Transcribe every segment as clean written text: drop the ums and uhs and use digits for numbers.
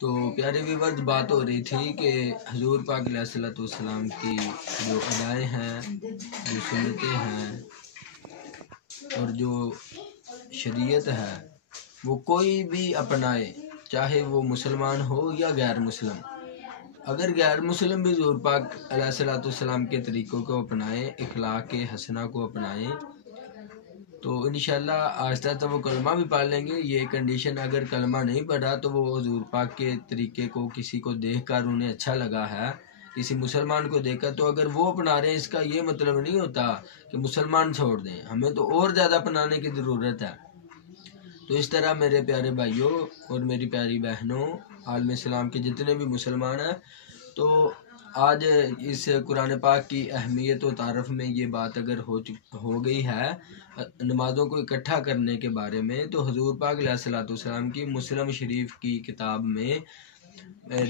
तो प्यारे व्यूअर्स, बात हो रही थी कि हजूर पाक अलैहिस्सलाम की जो अदाएँ हैं, जो सुन्नतें हैं और जो शरीयत है, वो कोई भी अपनाए, चाहे वो मुसलमान हो या गैर मुस्लिम। अगर गैर मुस्लिम भी हजूर पाक अलैहिस्सलाम के तरीक़ों को अपनाएं, इखलाक़ हसना को अपनाएं, तो इंशाअल्लाह आहिस्ता आहिस्ता वो कलमा भी पढ़ लेंगे। ये कंडीशन, अगर कलमा नहीं पढ़ा तो वो हजूर पाक के तरीके को किसी को देखकर उन्हें अच्छा लगा है, किसी मुसलमान को देखकर, तो अगर वो अपना रहे हैं, इसका ये मतलब नहीं होता कि मुसलमान छोड़ दें। हमें तो और ज़्यादा अपनाने की ज़रूरत है। तो इस तरह मेरे प्यारे भाइयों और मेरी प्यारी बहनों, आलम इस्लाम के जितने भी मुसलमान हैं, तो आज इस कुरान पाक की अहमियत और तारफ़ में ये बात अगर हो गई है नमाज़ों को इकट्ठा करने के बारे में, तो हजूर पाक अलैहिस्सलाम की मुस्लिम शरीफ की किताब में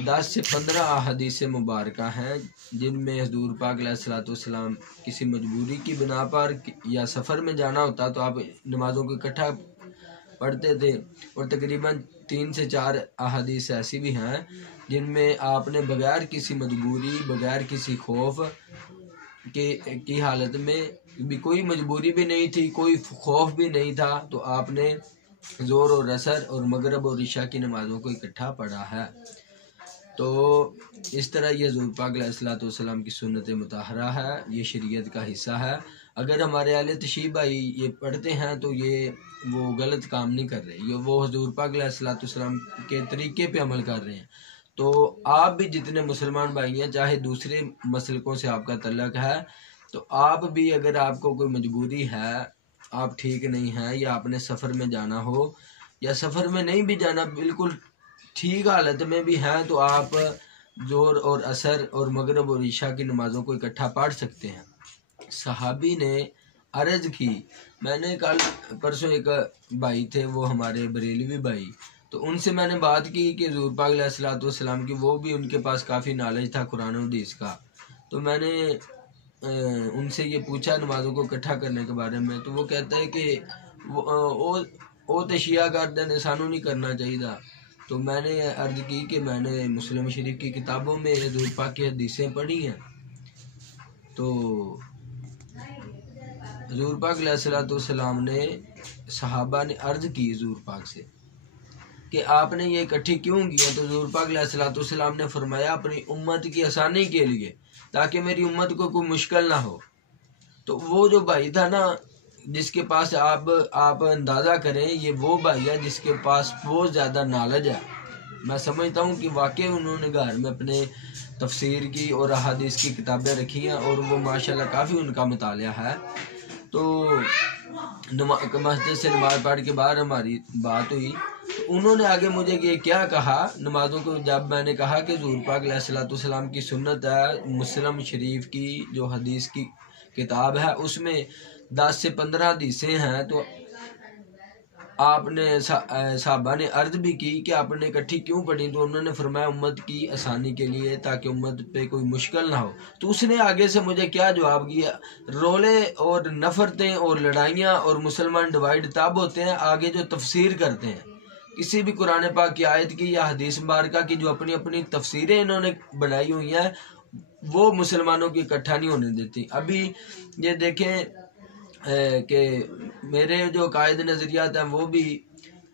10 से 15 अहादीस मुबारक हैं, जिनमें हजूर पाक अलैहिस्सलाम किसी मजबूरी की बिना पर या सफ़र में जाना होता तो आप नमाज़ों को इकट्ठा पढ़ते थे। और तकरीबन 3 से 4 अहादीस ऐसी भी हैं जिनमें आपने बगैर किसी मजबूरी, बगैर किसी खौफ की हालत में भी, कोई मजबूरी भी नहीं थी, कोई खौफ भी नहीं था, तो आपने ज़ोर और असर और मगरब और इशा की नमाज़ों को इकट्ठा पढ़ा है। तो इस तरह ये हजूर पाक अलैहिस्सलाम की सुन्नत मुताहरा है, ये शरीयत का हिस्सा है। अगर हमारे आले तशीब भाई ये पढ़ते हैं तो ये वो गलत काम नहीं कर रहे, ये वो हजूर पाक अलैहिस्सलाम के तरीके पे अमल कर रहे हैं। तो आप भी जितने मुसलमान भाई हैं, चाहे दूसरे मसलकों से आपका तल्लक है, तो आप भी, अगर आपको कोई मजबूरी है, आप ठीक नहीं हैं, या आपने सफ़र में जाना हो, या सफ़र में नहीं भी जाना, बिल्कुल ठीक हालत में भी हैं, तो आप ज़ोर और असर और मगरब और इशा की नमाज़ों को इकट्ठा पढ़ सकते हैं। सहाबी ने अर्ज़ की, मैंने कल परसों एक भाई थे, वो हमारे बरेलवी भाई, तो उनसे मैंने बात की कि हजूर पाक अलैहिस्सलाम की, वो भी, उनके पास काफ़ी नॉलेज था कुरान और हदीस का। तो मैंने उनसे ये पूछा नमाज़ों को इकट्ठा करने के बारे में, तो वो कहता है कि वो तो शिया गर्दन सानू नहीं करना चाहिए। तो मैंने अर्ज़ की कि मैंने मुस्लिम शरीफ की किताबों में हजूर पाक की हदीसें पढ़ी हैं। तो हजूर पाक अलैहिस्सलाम ने, सहाबा ने अर्ज़ की हजूर पाक से कि आपने ये इकट्ठी क्यों किया, तो हजूर पाक अलैहिस्सलाम ने फरमाया अपनी उम्मत की आसानी के लिए, ताकि मेरी उम्मत को कोई मुश्किल ना हो। तो वो जो भाई था ना, जिसके पास आप अंदाज़ा करें, ये वो भाई है जिसके पास बहुत ज़्यादा नॉलेज है। मैं समझता हूँ कि वाकई उन्होंने घर में अपने तफसीर की और अहादीस की किताबें रखी हैं, और वो माशाल्लाह काफ़ी उनका मुतालिया है। तो मस्जिद से नमाज़ पढ़ के बाहर हमारी बात हुई, तो उन्होंने आगे मुझे ये क्या कहा नमाज़ों को, जब मैंने कहा कि हजूर पाक अलैहिस्सलाम की सुन्नत है, मुस्लिम शरीफ की जो हदीस की किताब है, उसमें 10 से 15 हदीसें हैं, तो आपने साहबा ने अर्ज़ भी की कि आपने इकट्ठी क्यों पढ़ी, तो उन्होंने फरमाया उम्मत की आसानी के लिए, ताकि उम्मत पे कोई मुश्किल ना हो। तो उसने आगे से मुझे क्या जवाब दिया, रोले और नफ़रतें और लड़ाइयाँ और मुसलमान डिवाइड तब होते हैं आगे जो तफसीर करते हैं किसी भी कुरान पाक की आयत की या हदीस मुबारका की, जो अपनी अपनी तफसीरें इन्होंने बनाई हुई हैं, वो मुसलमानों की इकट्ठा नहीं होने देती। अभी ये देखें कि मेरे जो कायद नज़रियात हैं वो भी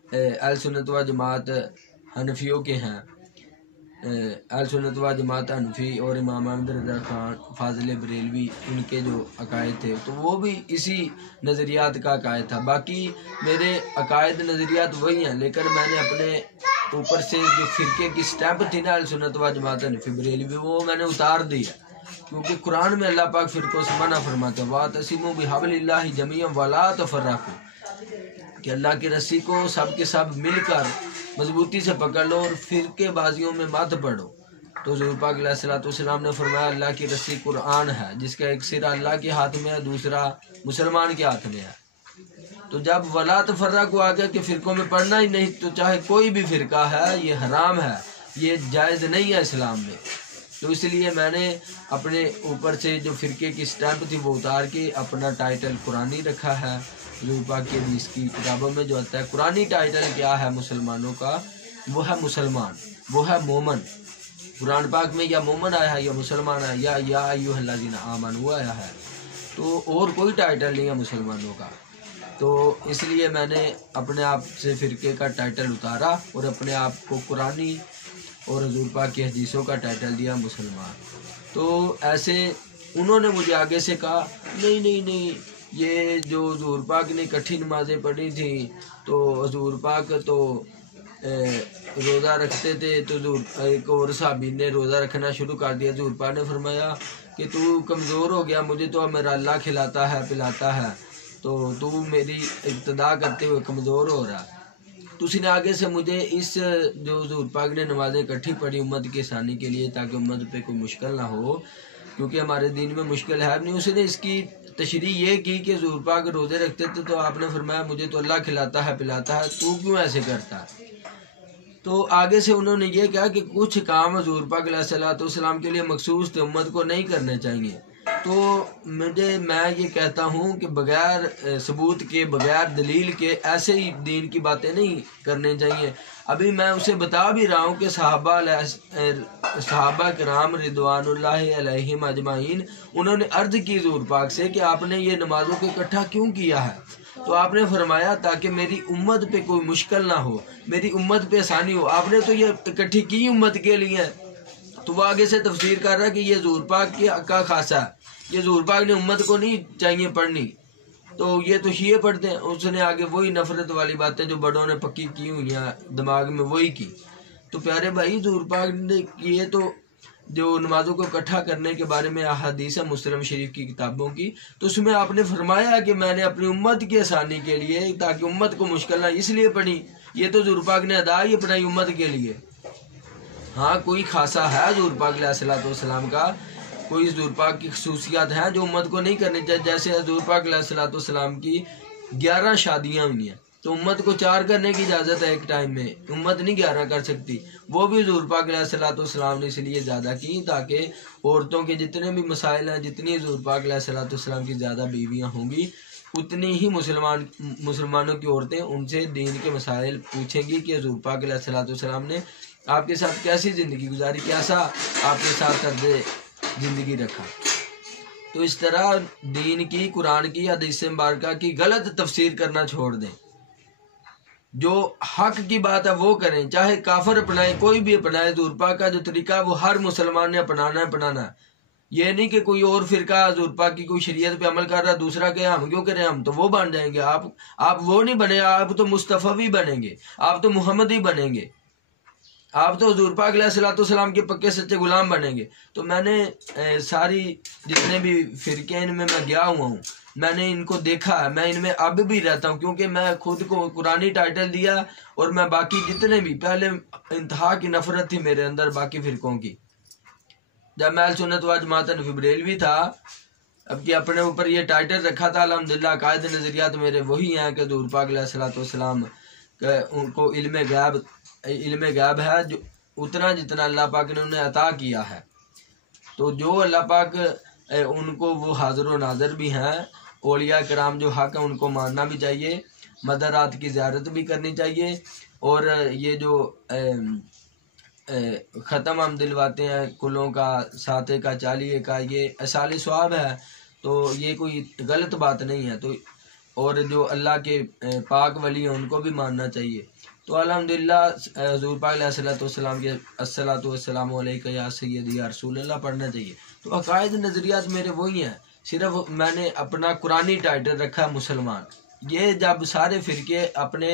अहल सुन्नत व जमात हनफियों के हैं। अहल सुन्नत व जमात हनफी और इमाम अहमद रज़ा खान फाजिल बरेलवी, उनके जो अकायद थे, तो वो भी इसी नज़रियात का अकायद था। बाकी मेरे अकायद नज़रियात वही हैं, लेकिन मैंने अपने ऊपर से जो फ़िरके की स्टैम्प थी ना, अहल सुन्नत व जमात हनफी बरेलवी, वो मैंने उतार दी है, क्योंकि कुरान में अल्लाह पाक फ़िरकों से मना फरमाते हैं, वातसिमू बिहब्लिल्लाहि जमीअन वला तफर्रकू, कि अल्लाह की रस्सी को सब के सब मिलकर मजबूती से पकड़ लो और फ़िरके बाजियों में मत पड़ो। तो हजूर पाक अलैहिस्सलाम ने फरमाया अल्लाह की रस्सी कुरान है, जिसका एक सिरा अल्लाह के हाथ में है, दूसरा मुसलमान के हाथ में है। तो जब वला तफर्रकू आ गया कि फ़िरकों में पढ़ना ही नहीं, तो चाहे कोई भी फ़िरका है, ये हराम है, ये जायज़ नहीं है इस्लाम में। तो इसलिए मैंने अपने ऊपर से जो फ़िरके की स्टैम्प थी वो उतार के अपना टाइटल कुरानी रखा है। हजूर पाक की हदीस की किताबों में जो आता है, कुरानी टाइटल क्या है मुसलमानों का, वो है मुसलमान, वो है मोमन। कुरान पाक में या मोमन आया है या मुसलमान आया या अय्युहल्लज़ीना आमनू आया है, तो और कोई टाइटल नहीं है मुसलमानों का। तो इसलिए मैंने अपने आप से फ़िरके का टाइटल उतारा और अपने आप को कुरानी और हुज़ूर पाक की हदीसों का टाइटल दिया मुसलमान। तो ऐसे उन्होंने मुझे आगे से कहा नहीं नहीं नहीं, ये जो हुज़ूर पाक ने इकट्ठी नमाज़ें पढ़ी थी तो हुज़ूर पाक तो रोज़ा रखते थे, तो एक और साहबी ने रोज़ा रखना शुरू कर दिया। हुज़ूर पाक ने फरमाया कि तू कमज़ोर हो गया, मुझे तो मेरा अल्लाह खिलाता है पिलाता है, तो तू मेरी इब्तिदा करते हुए कमज़ोर हो रहा। तो उसने आगे से मुझे इस जो हुज़ूर पाक ने नमाज़ें इकट्ठी पढ़ी उम्मत की आसानी के लिए, ताकि उम्मत पे कोई मुश्किल ना हो, क्योंकि हमारे दीन में मुश्किल है नहीं, उसने इसकी तशरीह ये की कि हुज़ूर पाक रोज़े रखते थे तो आपने फरमाया मुझे तो अल्लाह खिलाता है पिलाता है, तू क्यों ऐसे करता है। तो आगे से उन्होंने ये कहा कि कुछ काम हुज़ूर पाक अलैहिस्सलाम के लिए मखसूस थे, उम्मत को नहीं करने चाहिए। तो मैं ये कहता हूँ कि बगैर सबूत के, बगैर दलील के ऐसे ही दीन की बातें नहीं करनी चाहिए। अभी मैं उसे बता भी रहा हूँ कि सहाबा किराम रिदवानुल्लाहि अलैहिम अजमाइन उन्होंने अर्ज़ की हुज़ूर पाक से कि आपने ये नमाज़ों को इकट्ठा क्यों किया है। तो आपने फरमाया ताकि मेरी उम्मत पे कोई मुश्किल ना हो, मेरी उम्मत पे आसानी हो। आपने तो ये इकट्ठी की उम्मत के लिए। तो वो आगे से तफसीर कर रहा है कि ये हुज़ूर पाक का खासा है, ये हुज़ूर पाक ने उम्मत को नहीं चाहिए पढ़नी, तो ये तो शिये पढ़ते हैं। उसने आगे वही नफरत वाली बातें जो बड़ों ने पक्की की हुई हैं दिमाग में वही की। तो प्यारे भाई हुज़ूर पाक ने किए तो जो नमाजों को इकट्ठा करने के बारे में अहादीस है मुस्लिम शरीफ की किताबों की, तो उसमें आपने फरमाया कि मैंने अपनी उम्मत की आसानी के लिए, ताकि उम्मत को मुश्किल ना, इसलिए पढ़ी। ये तो हुज़ूर पाक ने अदा ही अपनाई उम्मत के लिए। हाँ, कोई खासा है हुज़ूर पाक अलैहिस्सलाम का, कोई हुज़ूर पाक की खसूसियात हैं जो उम्मत को नहीं करनी चाहिए। जैसे हुज़ूर पाक अलैहिस्सलाम की 11 शादियाँ हुई हैं, तो उम्मत को 4 करने की इजाज़त है एक टाइम में, उम्मत नहीं 11 कर सकती। वो भी हुज़ूर पाक अलैहिस्सलाम ने इसलिए ज़्यादा की ताकि औरतों के जितने भी मसाइल हैं, जितनी हुज़ूर पाक अलैहिस्सलाम की ज़्यादा बीवियाँ होंगी, उतनी ही मुसलमानों की औरतें उनसे दीन के मसाइल पूछेंगी कि हुज़ूर पाक अलैहिस्सलाम ने आपके साथ कैसी ज़िंदगी गुजारी, कैसा आपके साथ तर्ज़ ज़िंदगी रखा। तो इस तरह दीन की, कुरान की, हदीस मुबारका की गलत तफसीर करना छोड़ दें। जो हक की बात है वो करें, चाहे काफिर अपनाए, कोई भी अपनाए। हुज़ूर पाक का जो तरीका वो हर मुसलमान ने अपनाना है। ये नहीं कि कोई और फिरका हुज़ूर पाक की कोई शरीयत पे अमल कर रहा है, दूसरा के हम क्यों करें, हम तो वो बन जाएंगे। आप वो नहीं बने, आप तो मुस्तफ़वी बनेंगे, आप तो मुहम्मदी बनेंगे, आप तो हुज़ूर पाक अलैहिस्सलाम के पक्के सच्चे गुलाम बनेंगे। तो मैंने सारी जितने भी फिरके इनमें मैं गया हुआ हूँ, मैंने इनको देखा है, मैं इनमें अब भी रहता हूँ, क्योंकि मैं खुद को कुरानी टाइटल दिया और मैं बाकी जितने भी, पहले इंतहा की नफरत थी मेरे अंदर बाकी फिरकों की। जब मैं सुन्नत व जमात बरेलवी था, अब कि अपने ऊपर ये टाइटल रखा था, अल्हम्दुलिल्लाह कायद नज़रियात मेरे वही हैं कि हुज़ूर पाक अलैहिस्सलाम उनको इल्म गैब है जो उतना जितना अल्लाह पाक ने उन्हें अता किया है। तो जो अल्लाह पाक उनको वो हाज़िर व नाज़िर भी हैं, औलिया कराम जो हक है उनको मानना भी चाहिए, मदरात की ज़ियारत भी करनी चाहिए। और ये जो ख़त्म हम दिलवाते हैं कुलों का, साते का, चालीहे का, ये असाल सवाब है, तो ये कोई गलत बात नहीं है। तो और जो अल्लाह के पाक वली हैं उनको भी मानना चाहिए। तो अल्हम्दुलिल्लाह हुज़ूर पाक अलैहिस्सलाम के अस्सलातु वस्सलामु अलैका या सय्यदी या रसूल अल्लाह पढ़ना चाहिए। तो अकायद नज़रियात मेरे वही हैं, सिर्फ मैंने अपना कुरानी टाइटल रखा है मुसलमान। ये जब सारे फिरके अपने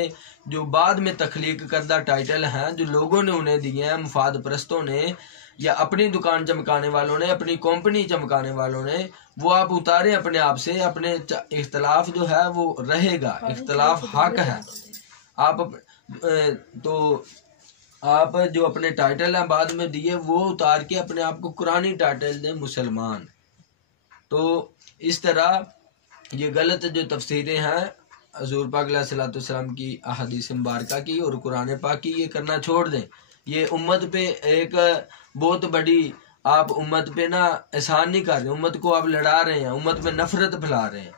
जो बाद में तख्लीक करदा टाइटल हैं, जो लोगों ने उन्हें दिए हैं, मुफाद परस्तों ने या अपनी दुकान चमकाने वालों ने, अपनी कंपनी चमकाने वालों ने, वो आप उतारें अपने आप से। अपने इख्तलाफ जो है वो रहेगा, इख्तलाफ हक है। तो आप जो अपने टाइटल हैं बाद में दिए वो उतार के अपने आप को कुरानी टाइटल दें मुसलमान। तो इस तरह ये गलत जो तफसीरें हैं हुज़ूर पाक अलैहिस्सलाम की अहादीस मुबारका की और कुरान पाक की, ये करना छोड़ दें। ये उम्मत पे एक बहुत बड़ी, आप उम्मत पे ना एहसान नहीं कर रहे, उम्मत को आप लड़ा रहे हैं, उम्मत में नफरत फैला रहे हैं।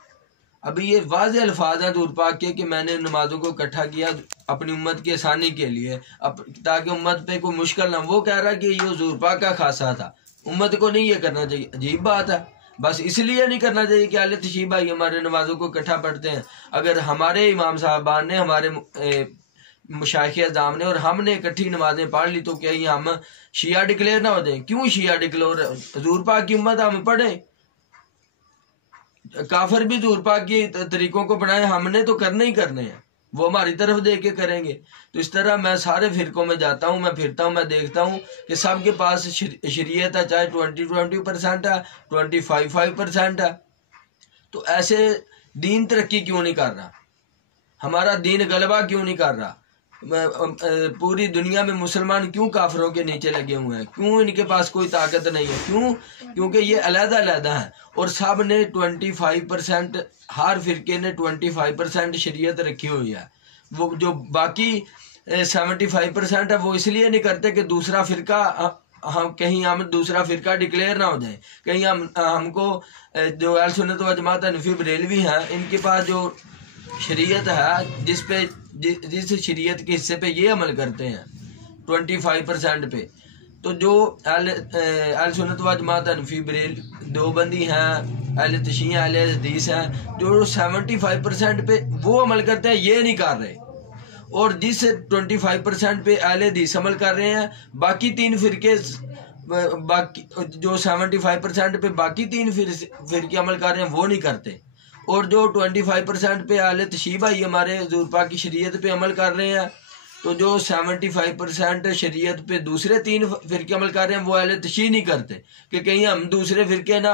अभी ये वाज़े अल्फाज हैं हुजूर पाक के कि मैंने नमाजों को इकट्ठा किया अपनी उम्मत की आसानी के लिए, ताकि उम्मत पे कोई मुश्किल ना। वो कह रहा है कि ये हुजूर पाक का खासा था, उम्मत को नहीं ये करना चाहिए। अजीब बात है। बस इसलिए नहीं करना चाहिए कि आले तशरीफ भाई हमारे नमाजों को इकट्ठा पढ़ते हैं। अगर हमारे इमाम साहबान ने, हमारे मुशाइख अज़ाम ने और हमने इकट्ठी नमाजें पढ़ ली, तो क्या ये हम शिया डिक्लेयर ना हो जाए? क्यों शिया डिक्लेयर? हुजूर पाक की उम्मत हम पढ़े। काफिर भी हुजूर पाक के तरीकों को बनाए, हमने तो करने ही करने हैं, वो हमारी तरफ देख के करेंगे। तो इस तरह मैं सारे फिरकों में जाता हूँ, मैं फिरता हूँ, मैं देखता हूँ कि सबके पास शरीयत है, चाहे 20% है, 25% है। तो ऐसे दीन तरक्की क्यों नहीं कर रहा? हमारा दीन गलबा क्यों नहीं कर रहा? पूरी दुनिया में मुसलमान क्यों काफिरों के नीचे लगे हुए हैं? क्यों इनके पास कोई ताकत नहीं है? क्यों? क्योंकि ये अलग-अलग हैं और सब ने 25%, हर फिरके ने 25% शरीयत रखी हुई है। वो जो बाकी 75% है वो इसलिए नहीं करते कि दूसरा फिरका हम दूसरा फिरका डिक्लेयर ना हो जाए। कहीं हमको जो अहले सुन्नत व जमात हनफी बरेलवी हैं, इनके पास जो शरीयत है, जिस शरीयत के हिस्से पे ये अमल करते हैं 25% पे, तो जो अहले सुन्नत व जमात हनफी बरेल देवबंदी हैं, अहले तशय्युअ, अहले हदीस हैं, जो 75% पे वो अमल करते हैं, ये नहीं कर रहे। और जिस 25% पे अहले हदीस अमल कर रहे हैं, बाकी 3 फिरके, बाकी जो 75% पे बाकी 3 फिरके अमल कर रहे हैं वो नहीं करते। और जो 25% पे अहले तशय्युअ भाई हमारे हुजूर पाक की शरीयत पे अमल कर रहे हैं, तो जो 75% शरीयत पे दूसरे 3 फिरके अमल कर रहे हैं वो अहले तशय्युअ नहीं करते कि कहीं हम दूसरे फिरके ना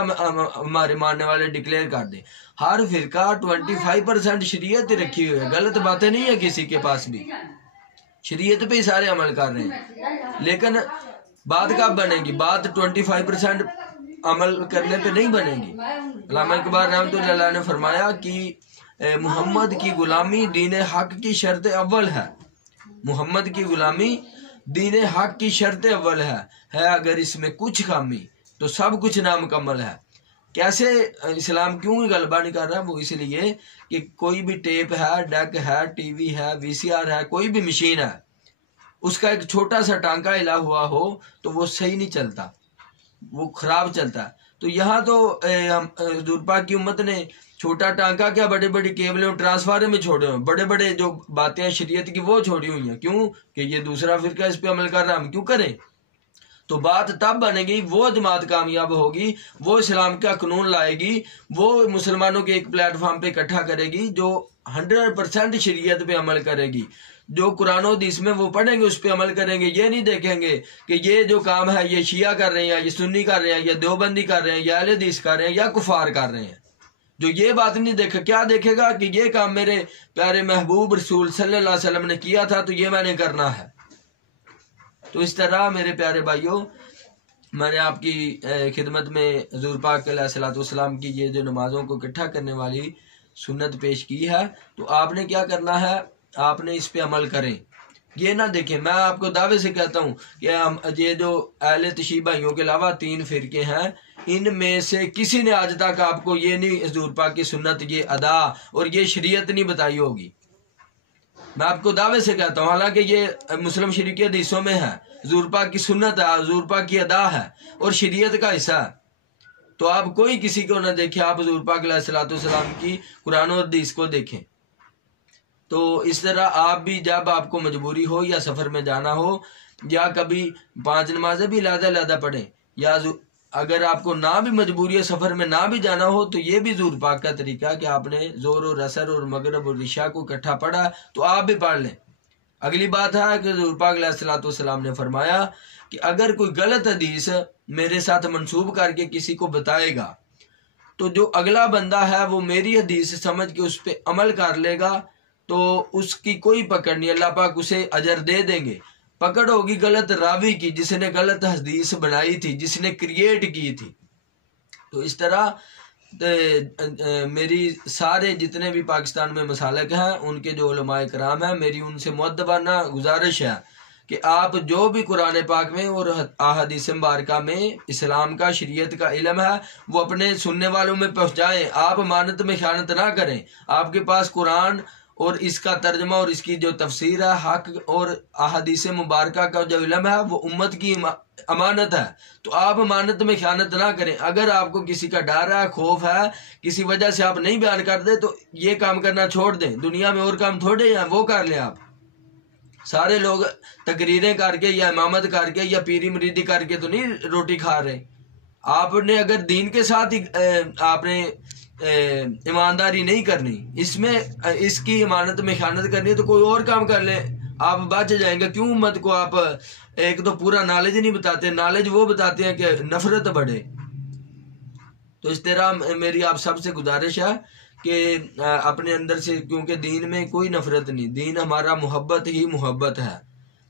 हमारे मानने वाले डिक्लेयर कर दें। हर फिरका 25% शरीयत रखी हुई है, गलत बातें नहीं है किसी के पास भी, शरीयत पे ही सारे अमल कर रहे हैं। लेकिन बात कब बनेगी? बात 25% अमल करने पे नहीं बनेगी। अल्लामा इकबाल रहमतुल्लाह ने फरमाया कि मोहम्मद की गुलामी दीन हक की शर्त अव्वल है। मोहम्मद की गुलामी दीन हक की शर्त अव्वल है अगर इसमें कुछ खामी तो सब कुछ नामुकम्मल है। कैसे इस्लाम क्यों गलबा नहीं कर रहा? वो इसलिए कि कोई भी टेप है, डेक है, टीवी है, वीसीआर है, कोई भी मशीन है, उसका एक छोटा सा टांका हिला हुआ हो तो वो सही नहीं चलता, वो खराब चलता है। तो यहाँ तो हुजूर पाक की उम्मत ने छोटा टांका क्या, बड़े बड़े केबलें ट्रांसफार्मर में छोड़े हुए, बड़े बड़े जो बातें हैं शरीयत की वो छोड़ी हुई हैं। क्यों? कि ये दूसरा फिरका इस पे अमल कर रहा है, हम क्यों करें? तो बात तब बनेगी, वो जमात कामयाब होगी, वो इस्लाम का कानून लाएगी, वो मुसलमानों के एक प्लेटफॉर्म पे इकट्ठा करेगी जो 100% शरीयत पे अमल करेगी। जो कुरान और हदीस में वो पढ़ेंगे उस पर अमल करेंगे। ये नहीं देखेंगे कि ये जो काम है ये शिया कर रहे हैं, ये सुन्नी कर रहे हैं, या देवबंदी कर रहे हैं, या अहले हदीस कर रहे हैं, या कुफार कर रहे हैं। जो ये बात नहीं देखे, क्या देखेगा कि ये काम मेरे प्यारे महबूब रसूल सल्लल्लाहु अलैहि वसल्लम ने किया था तो ये मैंने करना है। तो इस तरह मेरे प्यारे भाइयों, मैंने आपकी खिदमत में हुजूर पाक अलैहिस्सलाम की ये जो नमाजों को इकट्ठा करने वाली सुन्नत पेश की है। तो आपने क्या करना है? आपने इस पे अमल करें। ये ना देखें, मैं आपको दावे से कहता हूँ कि हम ये जो अहले तशय्युअ भाइयों के अलावा 3 फिरके हैं, इनमें से किसी ने आज तक आपको ये नहीं हुजूर पाक की सुन्नत, ये अदा और ये शरीयत नहीं बताई होगी। मैं आपको दावे से कहता हूँ, हालांकि ये मुस्लिम शरीफ के हदीसों में है, हुजूर पाक की सुन्नत है, हुजूर पाक की अदा है और शरीयत का हिस्सा है। तो आप कोई किसी को ना देखें, आप हुजूर पाक अलैहिस्सलाम की कुरान और हदीस को देखें। तो इस तरह आप भी जब आपको मजबूरी हो या सफ़र में जाना हो या कभी 5 नमाजें भी लादा पढ़ें, या अगर आपको ना भी मजबूरी है, सफ़र में ना भी जाना हो, तो ये भी हुजूर पाक का तरीका कि आपने जोर और असर और मगरब और इशा को इकट्ठा पढ़ा तो आप भी पढ़ लें। अगली बात है कि हुजूर पाक अलैहिस्सलाम ने फरमाया कि अगर कोई गलत हदीस मेरे साथ मंसूब करके किसी को बताएगा तो जो अगला बंदा है वो मेरी हदीस समझ के उस पर अमल कर लेगा तो उसकी कोई पकड़ नहीं, अल्लाह पाक उसे अजर दे देंगे। पकड़ होगी गलत रावी की, जिसने गलत हदीस बनाई थी, जिसने क्रिएट की थी। तो इस तरह मेरी सारे जितने भी पाकिस्तान में मसालक हैं, उनके जो उलमाए कराम हैं, मेरी उनसे मुअद्दबाना गुजारिश है कि आप जो भी कुरान पाक में और अहादीस मुबारका में इस्लाम का, शरीयत का इल्म है वो अपने सुनने वालों में पहुंचाएं। आप अमानत में ख़यानत ना करें। आपके पास कुरान और इसका तर्जमा और इसकी जो तफसीर है, हक और अहादीस मुबारका का जो इल्म है वो उम्मत की अमानत है। तो आप अमानत में ख़यानत ना करें। अगर आपको किसी का डर है, खौफ है, किसी वजह से आप नहीं बयान कर दे तो ये काम करना छोड़ दें। दुनिया में और काम थोड़े हैं, वो कर लें। आप सारे लोग तकरीरें करके या इमामत करके या पीरी मुरीदी करके तो नहीं रोटी खा रहे। आपने अगर दीन के साथ ही आपने ईमानदारी नहीं करनी, इसमें इसकी इमानत में ख़यानत करनी है तो कोई और काम कर ले, आप बच जाएंगे। क्यों उम्मत को आप एक तो पूरा नॉलेज नहीं बताते, नॉलेज वो बताते हैं कि नफरत बढ़े। तो इस तरह मेरी आप सबसे गुजारिश है कि अपने अंदर से, क्योंकि दीन में कोई नफरत नहीं, दीन हमारा मोहब्बत ही मोहब्बत है।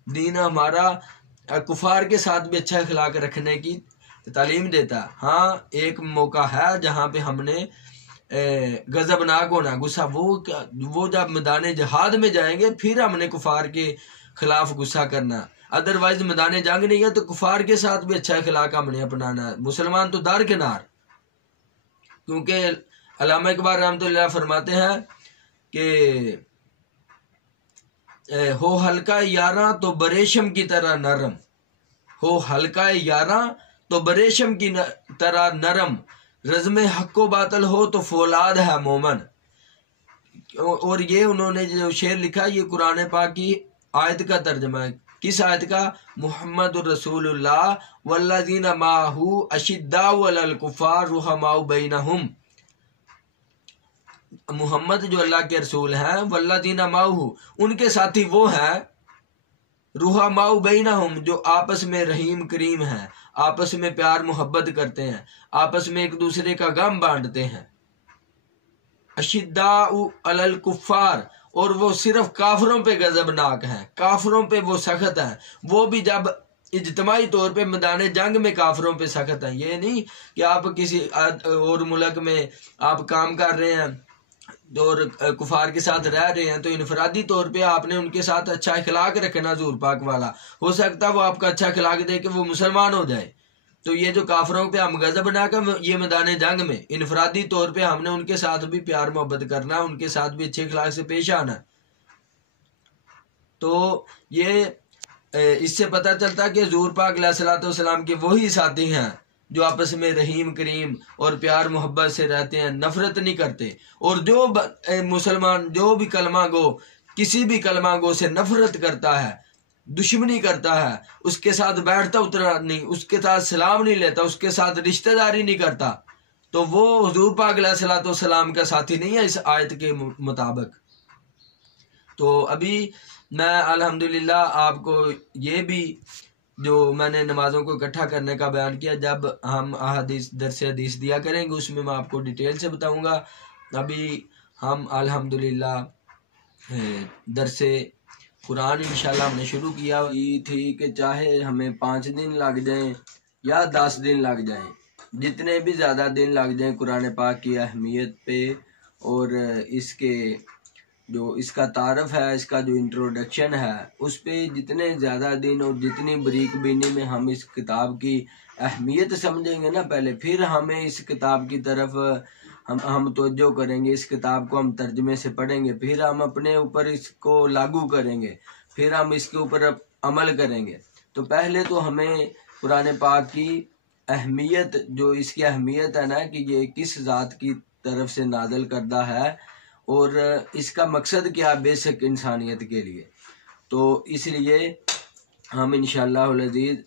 दीन हमारा कुफार के साथ भी अच्छा अखलाक रखने की तालीम देता है। हाँ, एक मौका है जहाँ पे हमने गजबनाक होना, गुस्सा, वो जब मैदान जहाद में जाएंगे फिर हमने कुफार के खिलाफ गुस्सा करना। अदरवाइज मैदान जंग नहीं है तो कुफार के साथ भी अच्छा अखलाक हमने अपनाना है। मुसलमान तो दारकिनार, क्योंकि अल्लामा इकबाल रहमतुल्लाह फरमाते हैं कि हो हल्का यारा तो बरेशम की तरह नरम, हो हल्का यारा तो बरेशम की तरह नरम, रज़्म हक्को बातल हो तो फौलाद है मोमन। और ये उन्होंने जो शेर लिखा ये कुरान पाक की आयत का तर्जमा है। किस आयत का? मुहम्मद रसूलुल्लाह वल्लज़ीना माहू अशिद्दाउ अलल कुफ़ार रुहमाउ बैनहुम। मोहम्मद जो अल्लाह के रसूल हैं, वल्लज़ीना माहू उनके साथी वो हैं, रुहमाउ बैनहुम जो आपस में रहीम करीम हैं, आपस में प्यार मोहब्बत करते हैं, आपस में एक दूसरे का गम बांटते हैं। अशिद्दाउ अलल कुफ़ार, और वो सिर्फ काफिरों पे गजबनाक हैं, काफिरों पे वो सख्त हैं। वो भी जब इज्तिमाई तौर पे मैदान जंग में काफिरों पे सख्त हैं। ये नहीं कि आप किसी और मुल्क में आप काम कर रहे हैं और कुफार के साथ रह रहे हैं तो इनफरादी तौर पे आपने उनके साथ अच्छा अखलाक रखना। हुज़ूर पाक वाला हो सकता है वो आपका अच्छा अखलाक दे के वो मुसलमान हो जाए। तो ये जो काफरों पे हम गजब बनाकर ये मैदान जंग में इनफरादी तौर पे हमने उनके साथ भी प्यार मोहब्बत करना, उनके साथ भी अच्छे अखलाक से पेश आना। तो ये इससे पता चलता है कि हुज़ूर पाक अलैहिस्सलाम के वही साथी हैं जो आपस में रहीम करीम और प्यार मोहब्बत से रहते हैं, नफरत नहीं करते। और जो मुसलमान जो भी कलमा गो, किसी भी कलमा गो से नफरत करता है, दुश्मनी करता है, उसके साथ बैठता उतरा नहीं, उसके साथ सलाम नहीं लेता, उसके साथ रिश्तेदारी नहीं करता, तो वो हुज़ूर पाक अलैहिस्सलाम का साथी नहीं है इस आयत के मुताबिक। तो अभी मैं अल्हम्दुलिल्लाह आपको ये भी जो मैंने नमाज़ों को इकट्ठा करने का बयान किया, जब हम अहादीस दरस हदीस दिया करेंगे उसमें मैं आपको डिटेल से बताऊंगा। अभी हम अल्हम्दुलिल्लाह दरस कुरान इंशाल्लाह हमने शुरू किया ये थी कि चाहे हमें 5 दिन लग जाएं या 10 दिन लग जाएं, जितने भी ज़्यादा दिन लग जाएं कुरान पाक की अहमियत पे और इसके जो इसका तारफ़ है, इसका जो इंट्रोडक्शन है उस पर जितने ज़्यादा दिन और जितनी बरीक बीनी में हम इस किताब की अहमियत समझेंगे ना पहले, फिर हमें इस किताब की तरफ हम तवज्जो करेंगे, इस किताब को हम तर्जमे से पढ़ेंगे, फिर हम अपने ऊपर इसको लागू करेंगे, फिर हम इसके ऊपर अमल करेंगे। तो पहले तो हमें कुरान पाक की अहमियत, जो इसकी अहमियत है ना कि ये किस ज़ात की तरफ से नाज़िल करदा है और इसका मकसद क्या बेशक इंसानियत के लिए, तो इसलिए हम इंशाअल्लाह अज़ीज़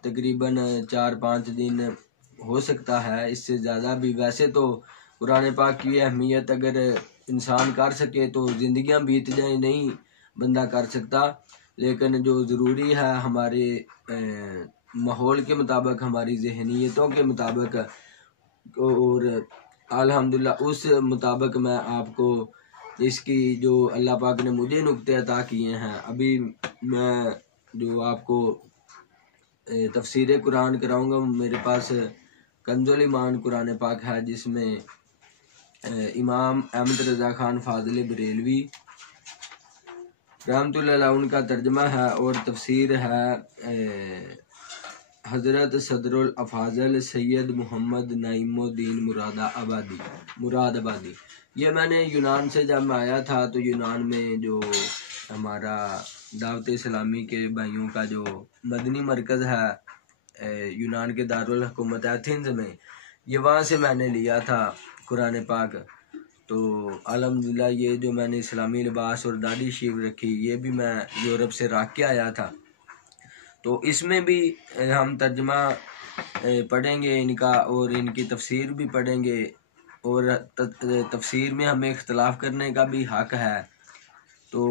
तकरीबन 4-5 दिन हो सकता है, इससे ज़्यादा भी। वैसे तो कुरान पाक की अहमियत अगर इंसान कर सके तो ज़िंदगियां बीत जाए, नहीं बंदा कर सकता, लेकिन जो ज़रूरी है हमारे माहौल के मुताबिक, हमारी जहनीतों के मुताबिक और अल्हम्दुलिल्लाह उस मुताबिक मैं आपको इसकी जो अल्लाह पाक ने मुझे नुक्ते अता किए हैं, अभी मैं जो आपको तफसीर कुरान कराऊंगा, मेरे पास कंजुल ईमान कुरान पाक है जिसमें इमाम अहमद रज़ा खान फाज़िल बरेलवी रहमतुल्लाह अलैह उनका तर्जमा है और तफसीर है हज़रत सदरुल अफाज़ल सैयद मोहम्मद नईमुद्दीन मुरादाबादी। ये मैंने यूनान से जब मैं आया था तो यूनान में जो हमारा दावत इस्लामी के भाइयों का जो मदनी मरकज़ है यूनान के दारुल हुकूमत एथेंस में, ये वहाँ से मैंने लिया था कुरान पाक। तो अल्हम्दुलिल्लाह ये जो मैंने इस्लामी लिबास और दाढ़ी शीव रखी, ये भी मैं यूरोप से रख के आया था। तो इसमें भी हम तर्जमा पढ़ेंगे इनका और इनकी तफसीर भी पढ़ेंगे, और तफसीर में हमें इख्तलाफ करने का भी हक़ है। तो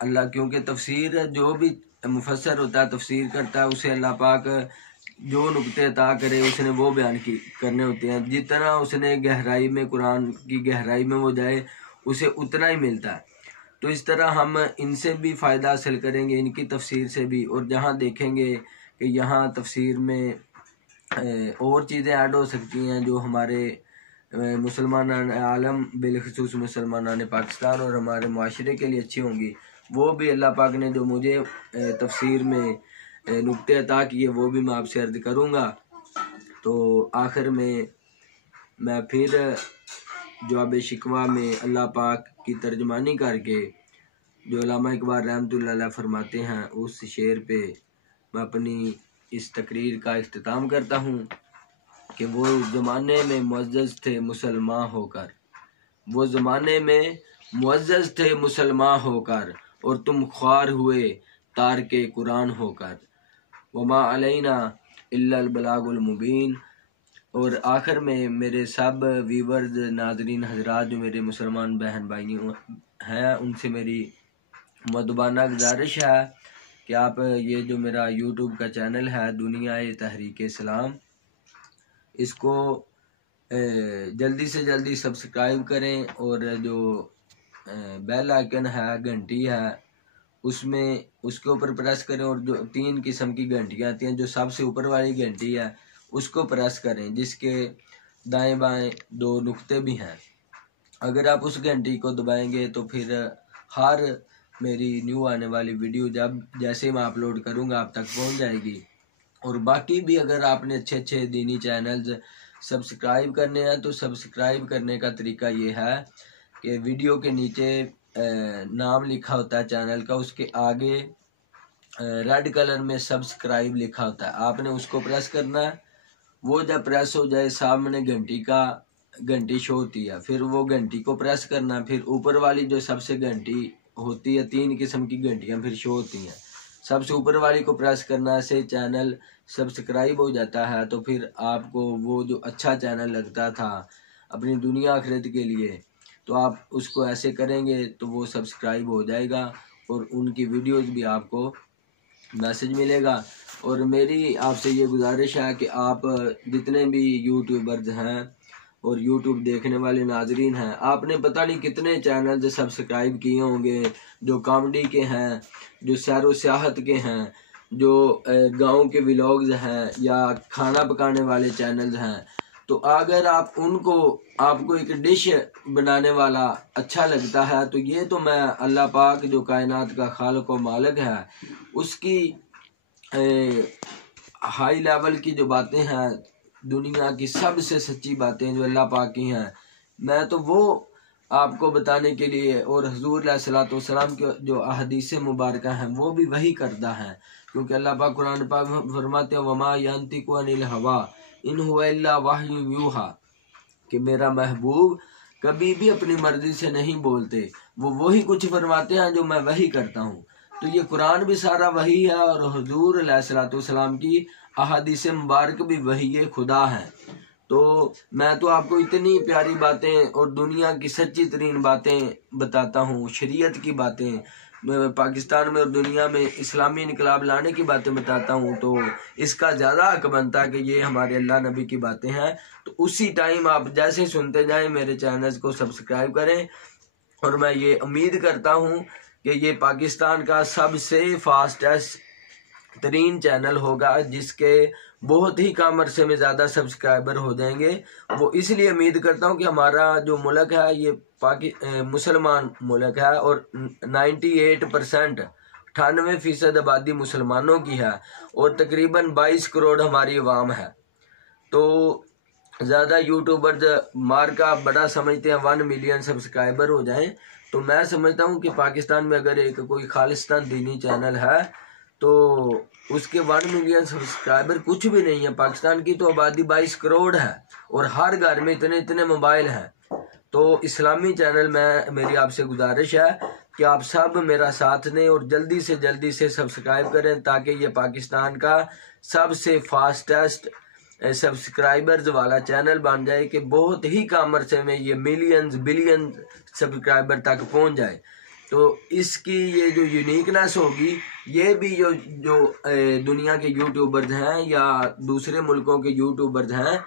अल्लाह, क्योंकि तफसीर जो भी मुफस्सर होता है, तफसीर करता है, उसे अल्लाह पाक जो नुक्ते अता करे उसने वो बयान करने होते हैं। जितना उसने गहराई में, कुरान की गहराई में वो जाए, उसे उतना ही मिलता है। तो इस तरह हम इनसे भी फ़ायदा हासिल करेंगे, इनकी तफसीर से भी। और जहाँ देखेंगे कि यहाँ तफसीर में और चीज़ें ऐड हो सकती हैं जो हमारे मुसलमान आलम बिलखसूस मुसलमान पाकिस्तान और हमारे माशरे के लिए अच्छी होंगी, वो भी अल्लाह पाक ने जो मुझे तफसीर में नुक्ते अता किए वो भी मैं आपसे अर्ज़ करूँगा। तो आखिर में मैं फिर जवाब शिकवा में अल्लाह पाक की तर्जमानी करके जो उलमा इकबाल रहमतुल्लाह अलैह फरमाते हैं, उस शेर पे मैं अपनी इस तकरीर का इख्तिताम करता हूँ कि वो ज़माने में मुअज़्ज़ज़ थे मुसलमान होकर, वो ज़माने में मुअज़्ज़ज़ थे मुसलमान होकर, और तुम ख्वार हुए तार के कुरान होकर, वमा अलैना इल्लल बलागुल मुबीन। और आखिर में मेरे सब वीवर्स नाजरीन हजरात जो मेरे मुसलमान बहन भाई हैं, उनसे मेरी मदबाना गुजारिश है कि आप ये जो मेरा यूट्यूब का चैनल है दुनियाए तहरीक इस्लाम, इसको जल्दी से जल्दी सब्सक्राइब करें, और जो बेल आइकन है, घंटी है, उसमें उसके ऊपर प्रेस करें, और जो 3 किस्म की घंटियाँ आती हैं, जो सबसे ऊपर वाली घंटी है उसको प्रेस करें, जिसके दाएं बाएं 2 नुक्ते भी हैं। अगर आप उस घंटी को दबाएंगे तो फिर हर मेरी न्यू आने वाली वीडियो जब जैसे मैं अपलोड करूंगा आप तक पहुंच जाएगी। और बाकी भी अगर आपने अच्छे दीनी चैनल्स सब्सक्राइब करने हैं तो सब्सक्राइब करने का तरीका ये है कि वीडियो के नीचे नाम लिखा होता है चैनल का, उसके आगे रेड कलर में सब्सक्राइब लिखा होता है, आपने उसको प्रेस करना है। वो जब प्रेस हो जाए सामने घंटी शो होती है, फिर वो घंटी को प्रेस करना, फिर ऊपर वाली जो सबसे घंटी होती है, 3 किस्म की घंटियां फिर शो होती हैं, सबसे ऊपर वाली को प्रेस करना से चैनल सब्सक्राइब हो जाता है। तो फिर आपको वो जो अच्छा चैनल लगता था अपनी दुनिया आखिरत के लिए, तो आप उसको ऐसे करेंगे तो वो सब्सक्राइब हो जाएगा और उनकी वीडियोस भी आपको मैसेज मिलेगा। और मेरी आपसे ये गुजारिश है कि आप जितने भी यूट्यूबर्स हैं और यूट्यूब देखने वाले नाजरीन हैं, आपने पता नहीं कितने चैनल सब्सक्राइब किए होंगे, जो कॉमेडी के हैं, जो सैर व सियाहत के हैं, जो गांव के व्लॉग्स हैं, या खाना पकाने वाले चैनल्स हैं। तो अगर आप आपको एक डिश बनाने वाला अच्छा लगता है, तो ये तो मैं अल्लाह पाक जो कायनात का खालिक व मालिक है उसकी हाई लेवल की जो बातें हैं, दुनिया की सबसे सच्ची बातें जो अल्लाह पाक की हैं, मैं तो वो आपको बताने के लिए, और हुजूर अलैहिस्सलातु वस्सलाम के जो अहदीस मुबारक हैं वो भी वही करता है। क्योंकि अल्लाह पाक कुरान पाक फरमाते हैं वमा यंतिकु अनिल हवा इन हुवा इल्ला वह्युन यूहा, कि मेरा महबूब कभी भी अपनी मर्जी से नहीं बोलते, वो वही कुछ फरमाते हैं जो मैं वही करता हूँ। तो ये कुरान भी सारा वही है और हुजूर अलैहिस्सलातु वस्सलाम की अहादीस मुबारक भी वही है, खुदा है। तो मैं तो आपको इतनी प्यारी बातें और दुनिया की सच्ची तरीन बातें बताता हूँ, शरीयत की बातें, पाकिस्तान में और दुनिया में इस्लामी इनकलाब लाने की बातें बताता हूँ। तो इसका ज़्यादा हक बनता है कि ये हमारे अल्लाह नबी की बातें हैं। तो उसी टाइम आप जैसे सुनते जाएं, मेरे चैनल्स को सब्सक्राइब करें। और मैं ये उम्मीद करता हूँ कि ये पाकिस्तान का सबसे फास्टेस्ट तरीन चैनल होगा जिसके बहुत ही कम अरसे में ज़्यादा सब्सक्राइबर हो जाएंगे। वो इसलिए उम्मीद करता हूँ कि हमारा जो मुल्क है ये मुसलमान मुल्क है और 98% 98% आबादी मुसलमानों की है और तकरीबन 22 करोड़ हमारी अवाम है। तो ज़्यादा यूट्यूबर मार का बड़ा समझते हैं 1 मिलियन सब्सक्राइबर हो जाएं। तो मैं समझता हूँ कि पाकिस्तान में अगर एक कोई खालिस्तान दीनी चैनल है तो उसके 1 मिलियन सब्सक्राइबर कुछ भी नहीं है। पाकिस्तान की तो आबादी 22 करोड़ है और हर घर में इतने इतने मोबाइल हैं। तो इस्लामी चैनल में मेरी आपसे गुजारिश है कि आप सब मेरा साथ दें और जल्दी से सब्सक्राइब करें ताकि ये पाकिस्तान का सबसे फास्टेस्ट सब्सक्राइबर्स वाला चैनल बन जाए कि बहुत ही कम अरसे में ये मिलियंस बिलियन सब्सक्राइबर तक पहुंच जाए। तो इसकी ये जो यूनिकनेस होगी ये भी जो दुनिया के यूट्यूबर्स हैं या दूसरे मुल्कों के यूट्यूबर्स हैं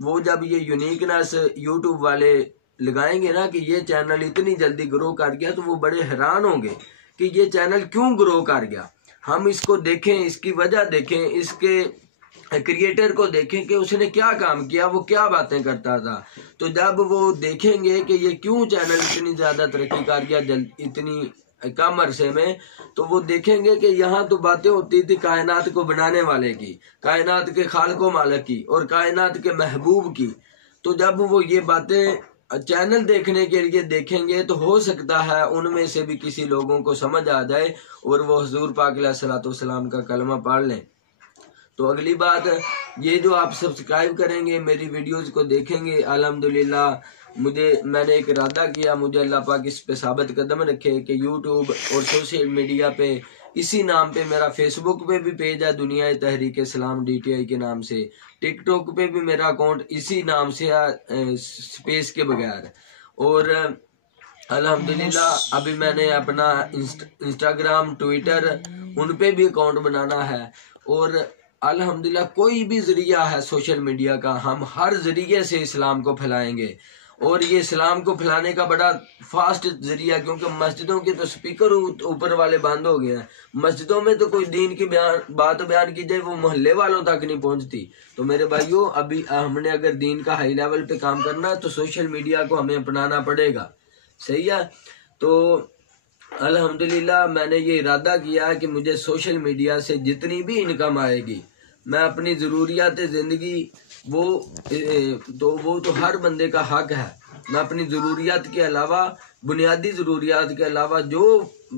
वो जब ये यूनिकनेस यूट्यूब वाले लगाएंगे ना कि ये चैनल इतनी जल्दी ग्रो कर गया तो वो बड़े हैरान होंगे कि ये चैनल क्यों ग्रो कर गया। हम इसको देखें, इसकी वजह देखें, इसके क्रिएटर को देखें कि उसने क्या काम किया, वो क्या बातें करता था। तो जब वो देखेंगे कि ये क्यों चैनल इतनी ज़्यादा तरक्की कर गया इतनी कम अरसे में, तो वो देखेंगे कि यहाँ तो बातें होती थी कायनात को बनाने वाले की, कायनात के खालिको मालिक की और कायनात के महबूब की। तो जब वो ये बातें चैनल देखने के लिए देखेंगे तो हो सकता है उनमें से भी किसी लोगों को समझ आ जाए और वो हुजूर पाक अलैहिस्सलातु वस्सलाम का कलमा पढ़ लें। तो अगली बात ये जो आप सब्सक्राइब करेंगे, मेरी वीडियोस को देखेंगे, अल्हम्दुलिल्लाह मैंने एक इरादा किया, मुझे अल्लाह पाक इस पे साबित कदम रखे कि यूट्यूब और सोशल मीडिया पे इसी नाम पे मेरा फेसबुक पे भी पेज है दुनिया तहरीक इस्लाम DTI के नाम से, टिकटॉक पे भी मेरा अकाउंट इसी नाम से है स्पेस के बगैर, और अल्हम्दुलिल्लाह अभी मैंने अपना इंस्टाग्राम ट्विटर उन पे भी अकाउंट बनाना है। और अल्हम्दुलिल्लाह कोई भी जरिया है सोशल मीडिया का, हम हर जरिए से इस्लाम को फैलाएंगे और ये इस्लाम को फैलाने का बड़ा फास्ट जरिया, क्योंकि मस्जिदों के तो स्पीकर ऊपर वाले बंद हो गए हैं। मस्जिदों में तो कोई दीन की बात बयान की जाए वो मोहल्ले वालों तक नहीं पहुंचती। तो मेरे भाइयों अभी हमने अगर दीन का हाई लेवल पे काम करना है तो सोशल मीडिया को हमें अपनाना पड़ेगा, सही है। तो अल्हम्दुलिल्लाह मैंने ये इरादा किया है कि मुझे सोशल मीडिया से जितनी भी इनकम आएगी मैं अपनी ज़रूरियात ज़िंदगी वो तो हर बंदे का हक है, मैं अपनी ज़रूरियात के अलावा बुनियादी ज़रूरियात के अलावा जो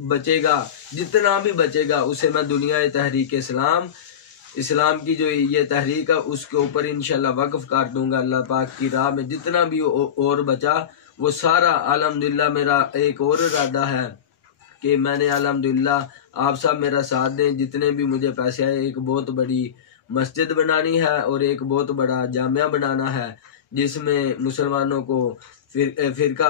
बचेगा जितना भी बचेगा उसे मैं दुनिया तहरीक इस्लाम की जो ये तहरीक है उसके ऊपर इंशाल्लाह वक्फ कर दूंगा। अल्लाह पाक की राह में जितना भी और बचा वो सारा अल्हम्दुलिल्लाह मेरा एक और इरादा है कि मैंने अल्हम्दुलिल्लाह आप सब मेरा साथ दें, जितने भी मुझे पैसे आए एक बहुत बड़ी मस्जिद बनानी है और एक बहुत बड़ा जामिया बनाना है जिसमें मुसलमानों को फिरका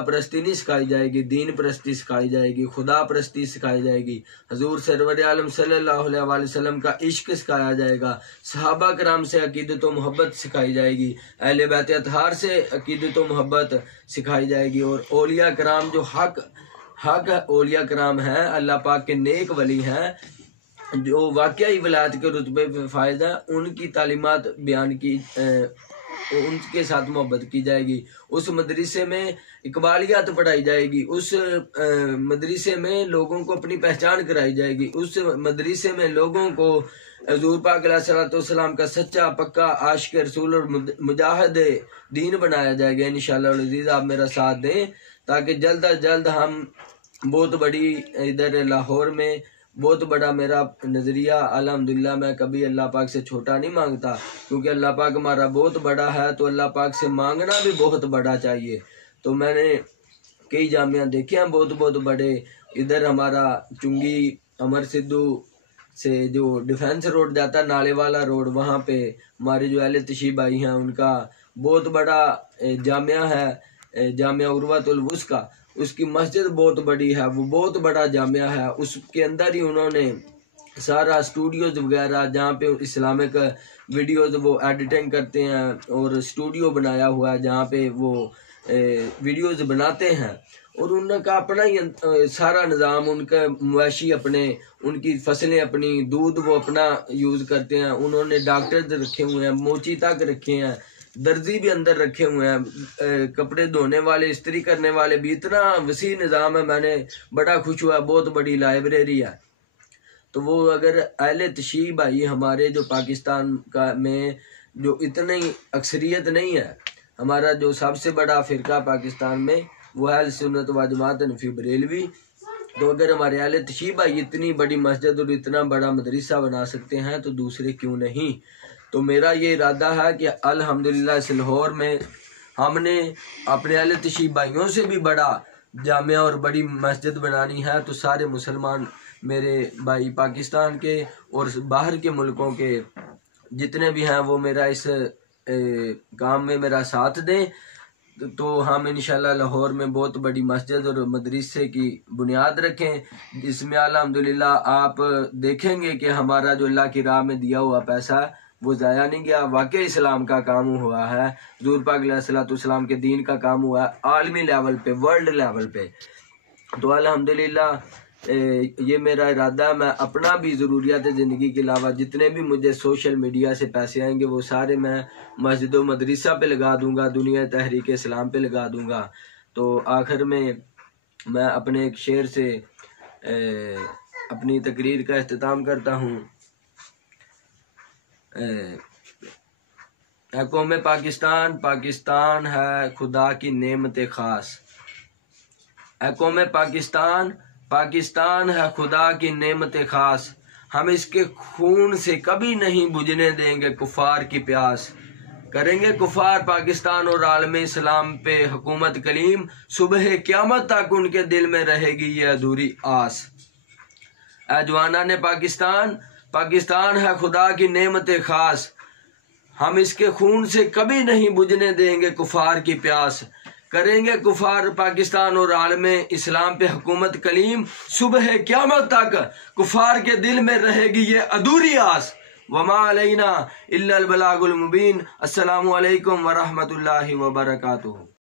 परस्ती नहीं सिखाई जाएगी, दीन परस्ती सिखाई जाएगी, खुदा परस्ती सिखाई जाएगी, हजूर सरवर आलम सल्लल्लाहु अलैहि वसल्लम का इश्क सिखाया जाएगा, सहाबा कराम से अकीदत व मोहब्बत सिखाई जाएगी, अहले बैत अतहार से अकीदत व मोहब्बत सिखाई जाएगी और औलिया कराम जो हक औलिया कराम हैं, अल्लाह पाक के नेक वली हैं जो वाकई विलायत के रुतबे पे फायद है, उनकी तालीमात बयान की उनके साथ मोहब्बत की जाएगी। उस मदरसे में इकबालियात पढ़ाई जाएगी, उस मदरसे में लोगों को अपनी पहचान कराई जाएगी, उस मदरसे में लोगों को हुजूर पाक अलैहिस्सलातु वस्सलाम का सच्चा पक्का आशिक रसूल और मुजाहिद दीन बनाया जाएगा। इंशाअल्लाह अज़ीज़ आप मेरा साथ दें ताकि जल्द अज जल्द हम बहुत बड़ी इधर लाहौर में बहुत बड़ा मेरा नज़रिया, अल्हम्दुलिल्लाह मैं कभी अल्लाह पाक से छोटा नहीं मांगता क्योंकि अल्लाह पाक हमारा बहुत बड़ा है, तो अल्लाह पाक से मांगना भी बहुत बड़ा चाहिए। तो मैंने कई जामिया देखे हैं बहुत बहुत बड़े, इधर हमारा चुंगी अमर सिद्धू से जो डिफेंस रोड जाता है नाले वाला रोड, वहाँ पे हमारे जो अहले तशीब भाई हैं उनका बहुत बड़ा जामिया है, जामिया उर्वतुल वुस्का, उसकी मस्जिद बहुत बड़ी है, वो बहुत बड़ा जामिया है, उसके अंदर ही उन्होंने सारा स्टूडियोज वगैरह जहाँ पे इस्लामिक वीडियोज वो एडिटिंग करते हैं और स्टूडियो बनाया हुआ है जहाँ पे वो वीडियोज बनाते हैं और उनका अपना ही सारा निज़ाम, उनका मवेशी अपने, उनकी फसलें अपनी, दूध वो अपना यूज़ करते हैं। उन्होंने डॉक्टर रखे हुए हैं, मोची तक रखे हैं, दर्जी भी अंदर रखे हुए हैं, कपड़े धोने वाले, इस्त्री करने वाले भी। इतना वसी निज़ाम है, मैंने बड़ा खुश हुआ। बहुत बड़ी लाइब्रेरी है। तो वो अगर अहले तशरीह भाई हमारे जो पाकिस्तान का में जो इतनी अक्सरियत नहीं है, हमारा जो सबसे बड़ा फ़िरका पाकिस्तान में वो है सुन्नत व जमात हनफी बरेलवी। तो अगर हमारे अहले तशरीह भाई इतनी बड़ी मस्जिद और इतना बड़ा मदरसा बना सकते हैं तो दूसरे क्यों नहीं। तो मेरा ये इरादा है कि अल्हम्दुलिल्लाह इस लाहौर में हमने अपने अहले तशरीह भाइयों से भी बड़ा जामिया और बड़ी मस्जिद बनानी है। तो सारे मुसलमान मेरे भाई पाकिस्तान के और बाहर के मुल्कों के जितने भी हैं वो मेरा इस काम में मेरा साथ दें। तो हम इंशाल्लाह लाहौर में बहुत बड़ी मस्जिद और मदरसे की बुनियाद रखें, जिसमें अल्हम्दुलिल्लाह आप देखेंगे कि हमारा जो अल्लाह की राह में दिया हुआ पैसा वो ज़ाया नहीं गया। वाकई इस्लाम का काम हुआ है, हुज़ूर पाक अलैहिस्सलाम के दीन का काम हुआ है आलमी लेवल पे, वर्ल्ड लेवल पे। तो अल्हम्दुलिल्लाह ये मेरा इरादा, मैं अपना भी ज़रूरियात ज़िंदगी के अलावा जितने भी मुझे सोशल मीडिया से पैसे आएंगे वो सारे मैं मस्जिद व मदरसा पे लगा दूंगा, दुनिया तहरीक इस्लाम पे लगा दूंगा। तो आखिर में मैं अपने एक शेर से अपनी तकरीर का इख्तिताम करता हूँ। कौम पाकिस्तान, पाकिस्तान है खुदा की नेमत खास। कौम पाकिस्तान, पाकिस्तान है खुदा की नेमत खास। हम इसके खून से कभी नहीं बुझने देंगे कुफार की प्यास। करेंगे कुफार पाकिस्तान और आलम इस्लाम पे हुकूमत कलीम। सुबह क़यामत तक उनके दिल में रहेगी ये अधूरी आस। जवाना ने पाकिस्तान, पाकिस्तान है खुदा की नेमत खास। हम इसके खून से कभी नहीं बुझने देंगे कुफार की प्यास। करेंगे कुफार पाकिस्तान और आलम इस्लाम पे हुकूमत कलीम। सुबह क़यामत तक कुफार के दिल में रहेगी ये अधूरी आस। वमा अलैना इल्लल बलागुल मुबीन। अस्सलामु अलैकुम व रहमतुल्लाहि व बरकातुहू।